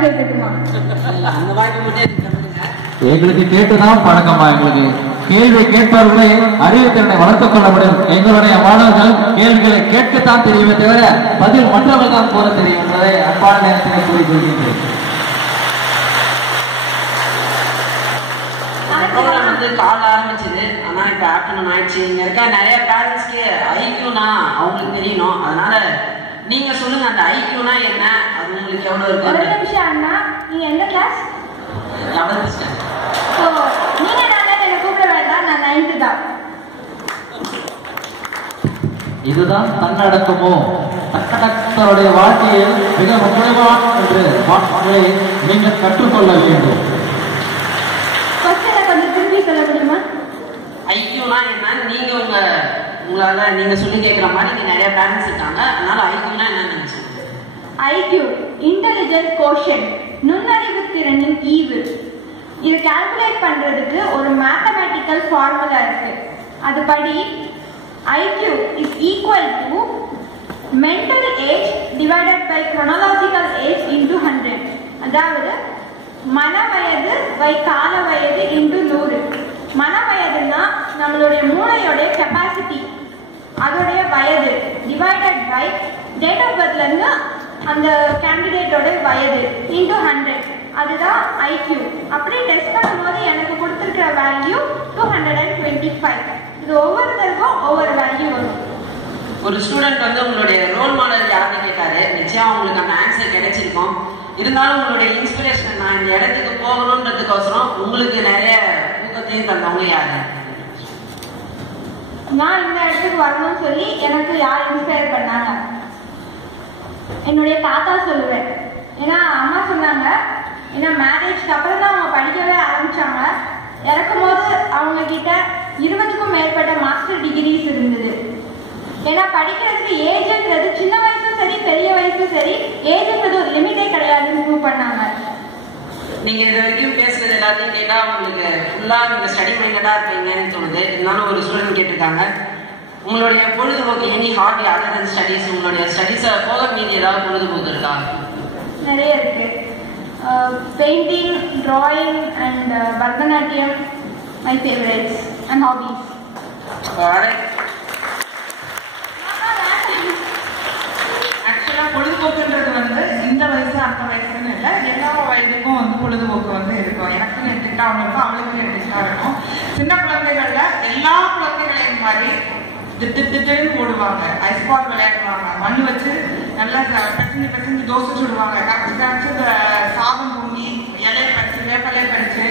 நான் கேட்கட்டுமா? அந்த வாய்ப்பு மட்டும் எங்களுக்கு கேட்டுதான் பழக்கமா. எங்களுக்கு கேள்வி கேட்பவர்களை அறிவுத்திறனை வளர்த்துக் கொள்ள முடியும். எங்களுடைய மாணவர்கள் கேள்விகளை கேட்கத்தான் தெரியுமே தவிர பதில் மற்றவர்கள் தான் கூற தெரியும் என்பதை அன்பான நேரத்தில் கூறிக்கொள்கின்றேன். கால ஆரம்பிச்சது, ஆனா இப்ப ஆஃப்டர்நூன் ஆயிடுச்சு. இங்க இருக்க நிறைய பேரண்ட்ஸ்க்கு ஐக்யூனா அவங்களுக்கு தெரியணும். அதனால நீங்க சொல்லுங்க, அந்த ஐக்யூனா என்ன, அது உங்களுக்கு எவ்வளவு இருக்கு? ஒரு நிமிஷம் அண்ணா, நீங்க எந்த கிளாஸ்? 11th standard. நீங்க என்ன கூப்பிட வேண்டாம், நான் 9th தான். இதுதான் தன்னடக்கமோ? தன்னடக்கத்தருடைய வாழ்க்கையில் மிக முக்கியமான என்று மாற்றங்களை நீங்கள் கற்றுக்கொள்ள வேண்டும். கொஞ்சம் திரும்பி சொல்ல முடியுமா? ஐக்யூனா என்ன, நீங்க உங்களால நீங்க சொல்லி கேட்கிற மாதிரி நீங்க நிறைய பேரண்ட்ஸ் இருக்காங்க, அதனால ஐக்யூனா என்னன்னு நீங்க சொல்லுங்க. ஐக்யூ இன்டெலிஜென்ஸ் கோஷன், நுண்ணறிவு திறனின் ஈவு. இது கால்குலேட் பண்றதுக்கு ஒரு மேத்தமேட்டிக்கல் ஃபார்முலா இருக்கு. அதுபடி IQ is equal to mental age divided by chronological age into 100. அதாவது மன வயது பை கால வயது இன்டு 100. மன வயதுன்னா நம்மளுடைய மூளையோடைய கெப்பாசிட்டி, அதோடைய வயது டிவைடட் பை டேட் ஆஃப் பர்த்ல இருந்து அந்த கேண்டிடேட்டோட வயது இன்டு 100. அதுதான் ஐக்யூ. அப்படி டெஸ்ட் பண்ணும்போது எனக்கு கொடுத்துருக்கிற வேல்யூ 225. இது ஒவ்வொருத்தருக்கும் ஒவ்வொரு வேல்யூ வரும். ஒரு ஸ்டூடெண்ட் உங்களுடைய ரோல் மாடல் யாருன்னு கேட்டாரு, நிச்சயம் உங்களுக்கு அந்த ஆன்சர் கிடைச்சிருக்கும். இருந்தாலும் உங்களுடைய இன்ஸ்பிரேஷன், நான் இந்த இடத்துக்கு போகணும்ன்றதுக்கோசரம் உங்களுக்கு நிறைய ஊக்கத்தையும் தந்தவங்க யாரு? நான் இந்த இடத்துக்கு வரணும்னு சொல்லி எனக்கு யார் இன்ஸ்பயர் பண்ணாங்க? என்னுடைய தாத்தா சொல்லுவேன். ஏன்னா அம்மா சொன்னாங்க, ஏன்னா மேரேஜ்க்கு அப்புறம் தான் அவங்க படிக்கவே ஆரம்பிச்சாங்க. இறக்கும் போது அவங்க கிட்ட 20க்கும் மேற்பட்ட மாஸ்டர் டிகிரிஸ் இருந்தது. ஏன்னா படிக்கிறதுக்கு ஏஜ்ன்றது சின்ன வயசும் சரி பெரிய வயசும் சரி ஏஜ்ன்றது ஒரு லிமிட்டே கிடையாதுன்னு ப்ரூவ் பண்ணாங்க. நீங்க இது வரைக்கும் பேசுறது எல்லாத்தையும் கேட்டா உங்களுக்கு ஃபுல்லா நீங்க ஸ்டடி மைண்டடா இருப்பீங்கன்னு தோணுது. இருந்தாலும் ஒரு ஸ்டூடெண்ட் கேட்டிருக்காங்க, உங்களுடைய பொழுதுபோக்கு any hobby other than studies, உங்களுடைய ஸ்டடீஸை போக மீதி ஏதாவது பொழுதுபோக்கு இருக்கா? நிறைய இருக்கு. Painting, drawing and Bharatanatyam my favourites and hobbies. ஆக்சுவலா பொழுதுபோக்குன்றது இந்த வயசு அந்த வயசுன்னு இல்லை, எல்லா வயதுக்கும் பொழுதுபோக்கு இருக்கும். எனக்குன்னு எடுத்துக்கிட்டா அவங்களுக்கும் அவளுக்குன்னு எடுத்துக்கிட்டா இருக்கும். சின்ன குழந்தைகள்ல எல்லா குழந்தைகளையும் மாதிரி திட்டு போடுவாங்க, ஐஸ் பால் விளையாடுவாங்க, மண் வச்சு நல்லா பெசஞ்சு தோசை சுடுவாங்க, கரைச்சு சாதம் பொங்கி இலையை பறிச்சு வேப்பலையை பறிச்சு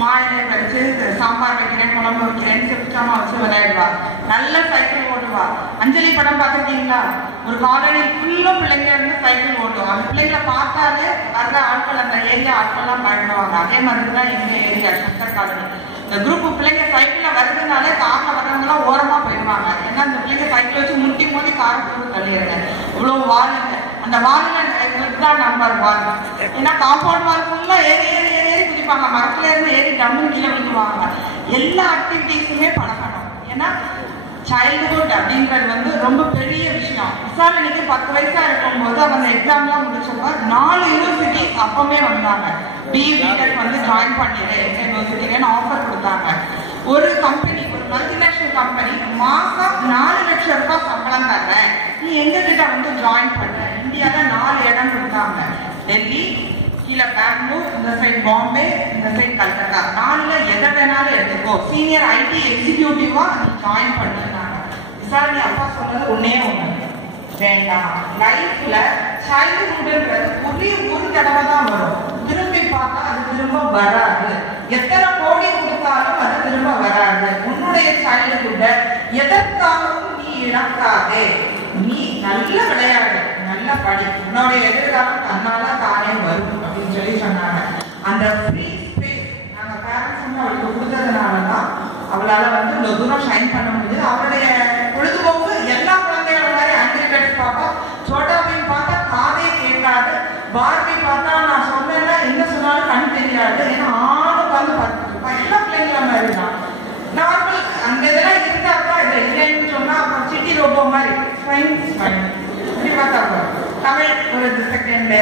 மாயிலையை பறிச்சு சாம்பார் வைக்கிறேன் குழம்பு வைக்கிறேன்னு செப்பிச்சாம வச்சு விளையாடுவாங்க. நல்ல சைக்கிள் ஓட்டுவா. அஞ்சலி படம் பார்த்துருக்கீங்களா? ஒரு காலனி ஃபுல்லும் பிள்ளைங்க சைக்கிள் ஓட்டுவோம். அந்த பிள்ளைங்களை பார்த்தாலே வர்ற ஆட்கள் அந்த ஏரியா ஆட்கள்லாம் பயன்படுவாங்க. அதே மாதிரிதான் எங்க ஏரியா சங்கர் காலனி. இந்த குரூப் பிள்ளைங்க சைக்கிள்ல வருதுனாலே கார்ல வர்றவங்க எல்லாம் ஓரமா போயிடுவாங்க. ஏன்னா அந்த பிள்ளைங்க சைக்கிள் வச்சு முட்டி மோதி காரை போட்டு தள்ளிடுங்க. இவ்வளவு வாருங்க, அந்த வாருங்க தான் நம்பர் 1. ஏன்னா காம்பவுண்ட் வால் ஃபுல்லா ஏறி ஏறி ஏறி ஏறி குதிப்பாங்க, மரத்துல இருந்து ஏறி டம்னு கீழே விழுந்துருவாங்க. எல்லா ஆக்டிவிட்டிஸுமே பழக்கணும். ஏன்னா சைல்டுஹுட் அப்படின்றது ரொம்ப பெரிய விஷயம். விசால் இன்னைக்கு 10 வயசா இருக்கும்போது அவங்க எக்ஸாம்லாம் முடிச்சப்ப 4 யூனிவர்சிட்டி அப்பவே வந்தாங்க. பிடெக் ஜாயின் பண்ணிடு யூனிவர்சிட்டின்னு ஆஃபர் கொடுத்தாங்க. ஒரு கம்பெனி, ஒரு மல்டிநேஷனல் கம்பெனி மாசம் 4 லட்சம் ரூபாய் சம்பளம் தர்றேன், நீ எங்க கிட்ட ஜாயின் பண்ற. இந்தியால 4 இடம் கொடுத்தாங்க. டெல்லி, கீழே பெங்களூர், இந்த சைட் பாம்பே, இந்த சைட் கல்கத்தா. 4ல எதை வேணாலும் எடுத்துக்கோ, சீனியர் ஐடி எக்ஸிக்யூட்டிவா நீ ஜாயின் பண்ணுறாங்க. விசாரணை அப்பா சொன்னது ஒன்னே ஒண்ணு, வேண்டாம். லைஃப்ல சைல்டுஹுட்ன்றது ஒரே ஒரு தடவை தான் வரும். திரும்பி பார்த்தா அது திரும்ப வராது. எத்தனை கோடி கொடுத்தாலும் அது திரும்ப வராது. உன்னுடைய சைல்டுஹுட்ட எதற்காகவும் நீ இழக்காதே. நீ நல்ல விளையாடு, நல்ல படி, உன்னுடைய எதிர்காலம் தன்னால தானே வரும் அப்படின்னு சொன்னாங்க. அந்த ஃப்ரீ ஸ்பேஸ் நாங்க பேரண்ட்ஸ் அவளுக்கு கொடுத்ததுனாலதான் அவளால இவ்வளவு தூரம் ஷைன் பண்ண முடியுது. அவருடைய பொழுதுபோக்கு எல்லா குழந்தைகளும் மாதிரி ஆங்கிரி பேர்ட்ஸ் பார்த்தா, சோட்டா பீம் பார்த்தா காதே கேட்காது, பார்பி பார்த்தா நான் சொன்னேன்னா என்ன சொன்னாலும் கண் தெரியாது. ஏன்னா ஆளும் பார்த்துட்டு இருப்பா. எல்லா பிள்ளைங்களும் மாதிரி தான். நார்மல் அந்த இதெல்லாம் இருந்தாக்கா இதை இல்லைன்னு சொன்னா அப்புறம் சிட்டி ரோபோ மாதிரி இப்படி பார்த்தா தமிழ் ஒரு செகண்ட்,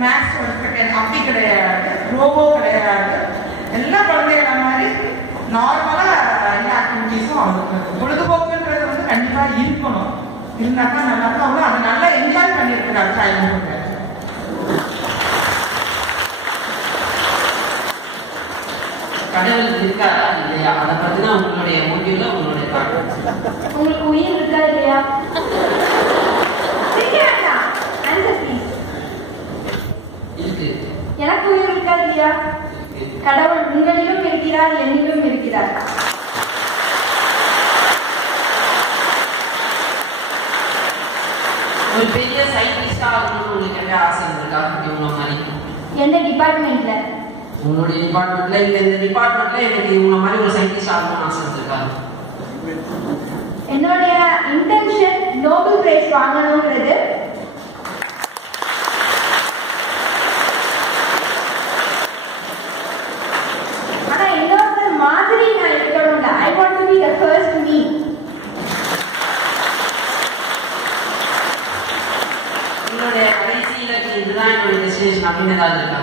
மேத்ஸ் ஒரு செகண்ட், அப்படி கிடையாது. நார்மலா எல்லா ஆக்டிவிட்டிஸும் அவங்களுக்கு பொழுதுபோக்குன்றது வந்து கண்டிப்பா இருக்கணும். இருந்தாக்கா நல்லா இருக்கும். அவங்க அதை நல்லா என்ஜாய் பண்ணியிருக்கிறார் சைல்ட்ஹுட். கடவுள் இருக்காரா இல்லையா அதை பத்தினா உங்களுடைய முடிவுல உங்களுடைய உங்களுக்கு உயிர் இருக்கா இல்லையா? இருக்கு. எனக்கு உயிர் இருக்கா இல்லையா? கடவுள் உங்களிலும் இருக்கிறார், என்னிலும் இருக்கிறார். ஒரு பெரிய சயின்டிஸ்டா ஆகணும்னு உங்களுக்கு என்ன ஆசை இருக்கா? இவங்க மாதிரி எந்த டிபார்ட்மெண்ட்ல? உங்களுடைய டிபார்ட்மெண்ட்ல இல்ல இந்த டிபார்ட்மெண்ட்ல எனக்கு இவங்க மாதிரி ஒரு சயின்டிஸ்ட் ஆகணும்னு ஆசை இருக்கா? என்னுடைய இன்டென்ஷன் நோபல் பிரைஸ் வாங்கணுங்கிறது. ஆனா இன்னொருத்தர் மாதிரி நான் இருக்கணும்ல. I want to be the first me. உங்களுடைய கடைசி இலக்கு இதுதான் என்னுடைய டெஸ்டினேஷன் அப்படின்னு ஏதாவது இருக்கா?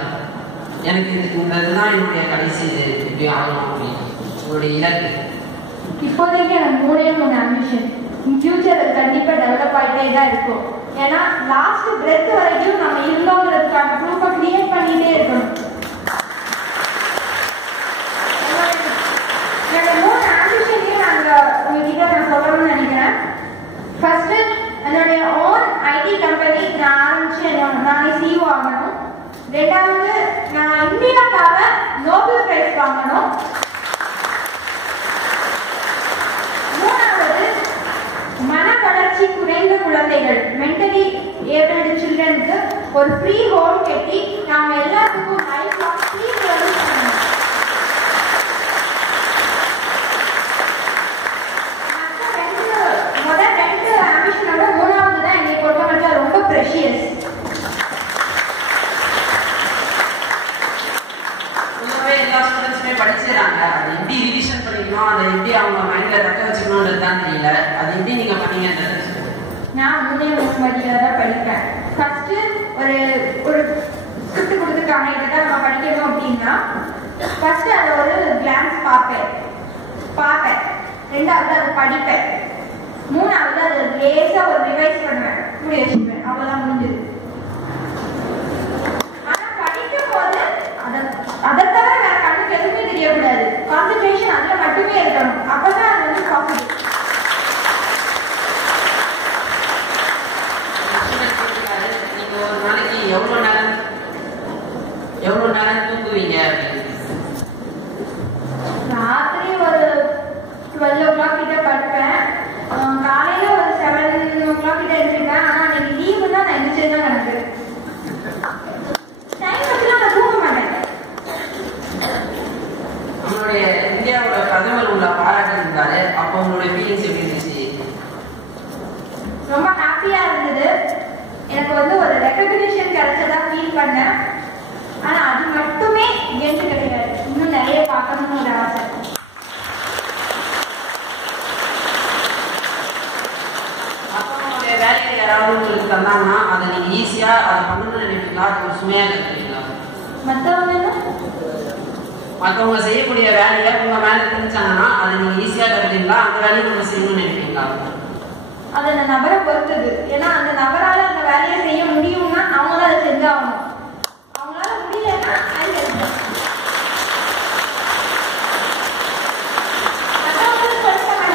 எனக்கு இந்த இதுதான் என்னுடைய கடைசி இப்படி ஆகணும் அப்படின்னு உங்களுடைய இலக்கு? இப்போதைக்கு எனக்கு 3 ஆம்பிஷன். இன் ஃபியூச்சர் அது கண்டிப்பா டெவலப் ஆகிட்டே தான் இருக்கும். ஏன்னா லாஸ்ட் பிரெத் வரைக்கும் நம்ம இருந்தோங்கிறதுக்கான ப்ரூஃபை கிரியேட் பண்ணிட்டே இருக்கணும். என்னோட 3 ஆம்பிஷனையும் உங்ககிட்ட நான் சொல்லணும்னு நினைக்கிறேன். ஃபர்ஸ்ட், என்னுடைய ஓன் ஐடி கம்பெனி நான் ஆரம்பிச்சு நானே CEO ஆகணும். 2வது, நான் இந்தியாவுக்காக நோபல் பிரைஸ் வாங்கணும். 3வது, மன வளர்ச்சி குறைந்த குழந்தைகள் மென்டலி ஏபிள்டு சில்ட்ரனுக்கு ஒரு ஃப்ரீ ஹோம் கட்டி நாம எல்லாத்துக்கும் லைஃப் லாங் ஃப்ரீ சர்வீஸ் பண்ணணும். முதல் 2 ஆம்பிஷனோட 3வது தான் என்னை பொறுத்தவரைக்கும் ரொம்ப ப்ரெஷியஸ். எல்லா ஸ்டூடெண்ட்ஸுமே படிச்சிடறாங்க. அது எப்படி ரிவிஷன் பண்ணிக்கணும், அதை எப்படி அவங்க மைண்ட்ல தக்க வச்சுக்கணும்ன்றது தான் தெரியல. அது எப்படி நீங்க பண்ணீங்கன்றது நான் 3 வழியில தான் படிப்பேன். ஃபர்ஸ்ட் ஒரு ஸ்கிரிப்ட் கொடுத்துருக்காங்க, இதை தான் நம்ம படிக்கணும் அப்படின்னா ஃபர்ஸ்ட் அதை ஒரு கிளான்ஸ் பார்ப்பேன். 2வது அதை படிப்பேன். 3வது அதை லேசா ஒரு ரிவைஸ் பண்ணுவேன், முடி வச்சுப்பேன். அவ்வளவுதான் முடிஞ்சது. ஆனா படிக்கும் போது அதை தவிர வேற கண்ணுக்கு எதுவுமே தெரியக்கூடாது. கான்சென்ட்ரேஷன் அதுல மட்டுமே இருக்கணும். அப்பதான் அது வந்து பாசிபிள். நீங்க ஒரு நாளைக்கு எவ்வளவு நேரம் தூங்குவீங்க அப்படின்னு? ராத்திரி ஒரு 12 o'clock கிட்ட படுப்பேன். காலையில ஒரு 7 o'clock கிட்ட எழுந்திருப்பேன். ஆனா இன்னைக்கு லீவு தான், நான் எழுந்திரிச்சது தான் கணக்கு. டைம் வச்சுலாம் நான் தூங்க மாட்டேன். நம்மளுடைய இந்தியாவோட பிரதமர் உள்ள பாராட்டு இருந்தாரு. அப்போ உங்களுடைய ஃபீலிங்ஸ் எப்படி இருந்துச்சு? ரொம்ப ஹாப்பியா இருந்தது. எனக்கு வந்து ஒரு ரெகக்னிஷன் கிடைச்சதா ஃபீல் பண்ணேன். ஆனா அது மட்டுமே எந்த கிடையாது. இன்னும் நிறைய பார்க்கணும்னு ஒரு ஆசை. மற்றவங்களுடைய வேலையை யாராவது உங்களுக்கு தந்தாங்கன்னா அதை நீங்க ஈஸியா அதை பண்ணணும்னு நினைப்பீங்களா? அது ஒரு சுமையா நினைப்பீங்களா? மற்றவங்க செய்யக்கூடிய வேலையை உங்க மேல தெரிஞ்சாங்கன்னா அதை நீங்க ஈஸியா கருதுங்களா? அந்த வேலையை நீங்க செய்யணும்னு நினைப்பீங்களா? அது அந்த நபரை பொறுத்தது. ஏன்னா அந்த நபரால அந்த வேலையை செய்ய முடியும்னா அவங்க தான் அதை செஞ்சாகணும். அவங்களால முடியலன்னா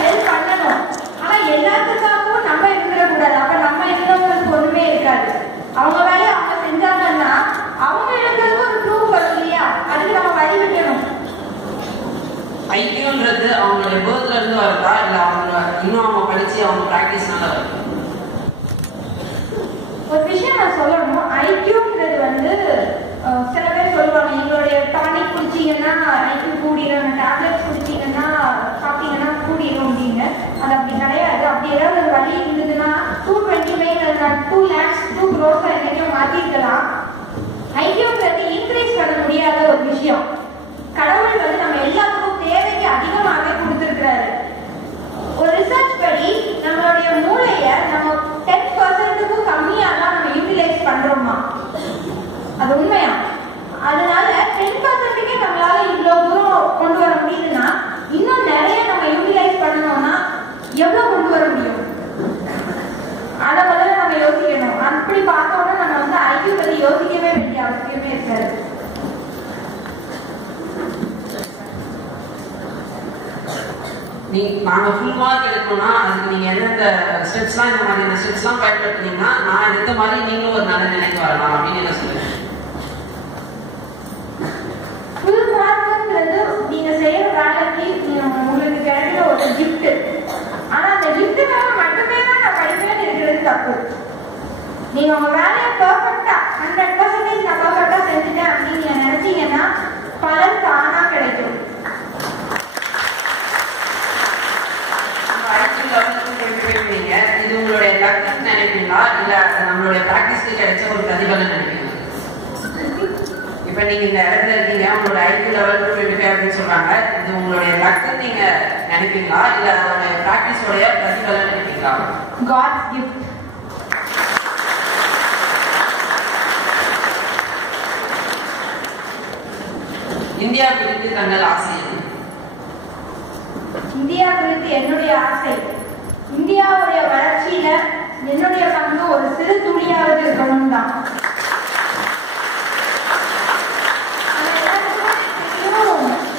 ஹெல்ப் பண்ணணும். ஆனா எல்லாத்துக்காகவும் நம்ம இருந்துடக்கூடாது. அப்ப நம்ம இருந்தவங்களுக்கு ஒண்ணுமே இருக்காது. அவங்க வேலையை அவங்க செஞ்சாங்கன்னா அவங்க இருக்கிறதுக்கு ஒரு ப்ரூஃப் வரும் இல்லையா? அதுக்கு நம்ம வழி விட்டணும். ஐக்கியம்ன்றது அவங்களுடைய பேர்த்ல இருந்து வருதா இல்ல அவங்க இன்னும் அவங்க படிச்சு அவங்க பிராக்டிஸ்னால வருது? ஒரு விஷயம் நான் சொல்லணும். ஐக்கியூங்கிறது வந்து சில பேர் சொல்லுவாங்க, எங்களுடைய டானிக் குடிச்சீங்கன்னா ஐக்கியூ கூடிடும், டேப்லெட்ஸ் குடிச்சீங்கன்னா சாப்பிட்டீங்கன்னா கூடிடும் அப்படின்னு. அது அப்படி கிடையாது. அப்படி ஏதாவது ஒரு வழி இருந்ததுன்னா 220 மெயில் 2 lakhs 2 crores என்னைக்கும் மாற்றிருக்கலாம். ஐக்கியூங்கிறது இன்க்ரீஸ் பண்ண முடியாத ஒரு விஷயம். கடவுள் வந்து நம்ம எல்லாத்துக்கும் தேவைக்கு அதிகமாகவே கொடுத்துருக்கிறாரு. ஒரு ரிசர்ச் படி நம்மளுடைய மூளைய நம்ம 10%க்கும் கம்மியா தான் நம்ம யூட்டிலைஸ் பண்றோமா? அது உண்மையா? அதனால 10%க்கே நம்மளால இவ்வளவு தூரம் கொண்டு வர முடியுது. நாங்கள் ஃபுல் மார்க் எடுக்கணும்னா அதுக்கு நீங்கள் எந்தெந்த ஸ்டெப்ஸ்லாம் இந்த மாதிரியான ஸ்டெப்ஸ்லாம் பயன்படுத்தினீங்கன்னா நான் இந்த மாதிரி நீங்களும் ஒரு நல்ல நிலைக்கு வரலாம் அப்படின்னு என்ன சொல்லுவேன்? ஃபுல் மார்க்ங்கிறது நீங்க செய்யற வேலைக்கு உங்களுக்கு கிடைக்கிற ஒரு கிஃப்ட். ஆனா அந்த கிஃப்ட்டுக்காக மட்டுமே தான் நான் படிப்பேன்னு இருக்கிறது தப்பு. நீங்க உங்க வேலையை பெர்ஃபெக்டா 100% நான் பெர்ஃபெக்டா செஞ்சுட்டேன் அப்படின்னு நீங்க நினைச்சீங்கன்னா பலன் தானா கிடைக்கும். இது உங்களுடைய லக்குன்னு நினைப்பீங்களா இல்ல நம்மளுடைய பிராக்டிஸ்க்கு கிடைச்ச ஒரு பிரதிபலன் நினைப்பீங்களா? இப்ப நீங்க இந்த இடத்துல இருக்கீங்க, உங்களோட IQ லெவல் 225 அப்படின்னு சொல்றாங்க. இது உங்களுடைய லக்குன்னு நீங்க நினைப்பீங்களா இல்ல அதோட பிராக்டிஸோடைய பிரதிபலன் நினைப்பீங்களா? God's gift. இந்தியா குறித்து தங்கள் ஆசை? இந்தியா குறித்து என்னுடைய ஆசை, இந்தியாவுடைய வளர்ச்சியில என்னுடைய பங்கு ஒரு சிறு துளியாவது இருக்கணும் தான்.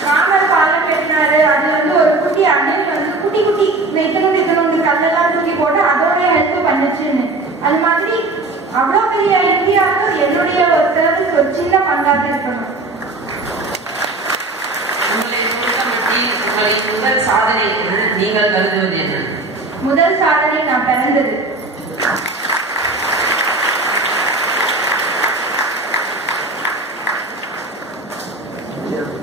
ராமர் பாலம் கட்டினாரு, அது ஒரு குட்டி அணில் குட்டி குட்டி இத்தனோண்டு கல்லெல்லாம் தூக்கி போட்டு அதோட ஹெல்ப் பண்ணுச்சுன்னு. அது மாதிரி அவ்வளவு பெரிய இந்தியாவுக்கு என்னுடைய ஒரு சர்வீஸ் ஒரு சின்ன பங்காக இருக்கணும். முதல் சாதனை நீங்கள் கருதுவது என்ன? முதல் சாதனை நான் பிறந்தது.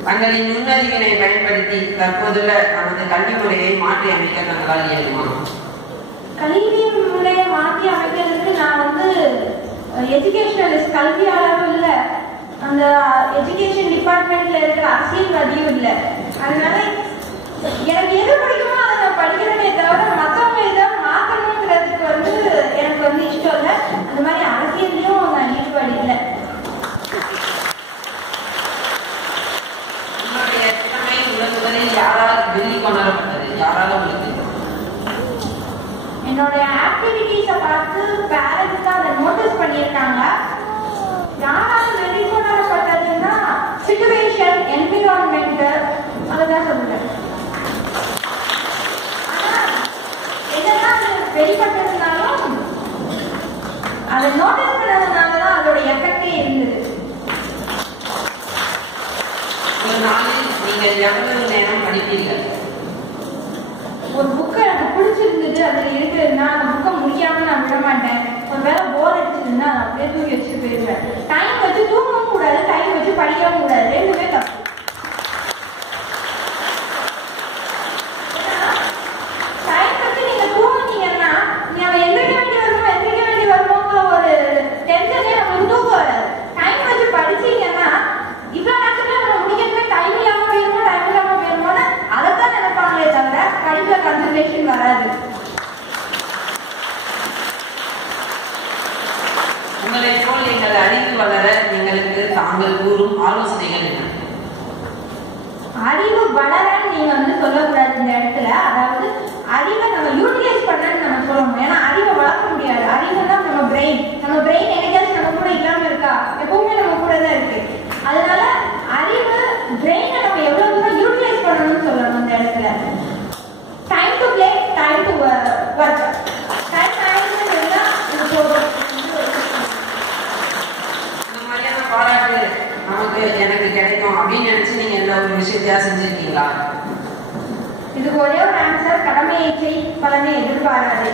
தங்களின் நுண்ணறிவினை பயன்படுத்தி தற்போதுள்ள நமது கல்வி முறையை மாற்றி அமைக்க தங்களால் இயலுமா? கல்வி முறையை மாற்றி அமைக்கிறதுக்கு நான் எஜுகேஷனலிஸ்ட், கல்வியாளரும் இல்லை, அந்த எஜுகேஷன் டிபார்ட்மெண்ட்ல இருக்கிற அரசியல்வாதியும் இல்லை. அதனால எனக்கு எது பிடிக்குமோ அதை நான் படிக்கிறேனே தவிர மற்றவங்க ஏதாவது மாற்றணுங்கிறதுக்கு எனக்கு இஷ்டம் இல்லை. அந்த மாதிரி அரசியல்லையும் நான் ஈடுபாடு இல்லை. உங்களுடைய திறமை முதலில் யாரால் வெளிக்கொணரப்பட்டது? யாரால உங்களுக்கு? என்னுடைய ஆக்டிவிட்டிஸை பார்த்து பேரண்ட்ஸ் தான் அதை நோட்டீஸ் பண்ணியிருக்காங்க. யாரால வெளிக்கொணரப்பட்டதுன்னா சிச்சுவேஷன், என்விரான்மெண்ட், அதுதான் சொல்லுவேன். வெளிப்பட்டதுனாலும் அதை நோட்டீஸ் பண்ணதுனாலதான் அதோட எஃபெக்டே இருந்தது. ஒரு நாளில் நீங்கள் எவ்வளவு நேரம் படிப்பீர்கள்? ஒரு புக்கை எனக்கு பிடிச்சிருந்தது, அதுல இருக்குதுன்னா அந்த புக்கை முடிக்காம நான் விட மாட்டேன். ஒரு வேலை போர் அடிச்சிருந்தா அதை அப்படியே தூக்கி வச்சுட்டு போயிடுவேன். டைம் வச்சு தூங்கவும் கூடாது, டைம் வச்சு படிக்கவும் கூடாது, ரெண்டுமே தப்பு. டைம் வச்சு நீங்க தூங்குனீங்கன்னா நம்ம எந்திரிக்க வேண்டி வருமோங்கிற ஒரு டென்ஷனே நமக்கு தூக்கம் வராது. டைம் வச்சு படிச்சீங்கன்னா இவ்வளவு நேரத்துல நம்ம முடிக்கணுமே, டைம் இல்லாம போயிருமோன்னு அதைத்தான் நினைப்பாங்களே தவிர படிப்புல கான்சன்ட்ரேஷன் வராது. உங்களை போல் எங்கள் அறிவு வளர எங்களுக்கு தாங்கள் கூறும் ஆலோசனைகள் என்ன? அறிவு வளரன்னு நீங்க சொல்லக்கூடாது இந்த இடத்துல. அதாவது அறிவை நம்ம யூட்டிலைஸ் பண்ணன்னு நம்ம சொல்லணும். ஏன்னா அறிவை வளர்க்க முடியாது. அறிவுனா நம்ம பிரெயின் என்னைக்காச்சும் நம்ம கூட இல்லாம இருக்கா? எப்பவுமே நம்ம கூட தான் இருக்கு. அதனால அறிவு பிரெயினை நம்ம எவ்வளவு தூரம் யூட்டிலைஸ் பண்ணணும்னு சொல்லணும் இந்த இடத்துல. Time to play, time to work, time இது போதும். இந்த மாதிரியான பாராட்டு எனக்கு கிடைக்கும் அப்படின்னு நினைச்சு நீங்க எந்த ஒரு விஷயத்தையா செஞ்சிருக்கீங்களா? இதுக்கு ஒரே ஒரு ஆன்சர், கடமையை செய், பலனை எதிர்பாராது.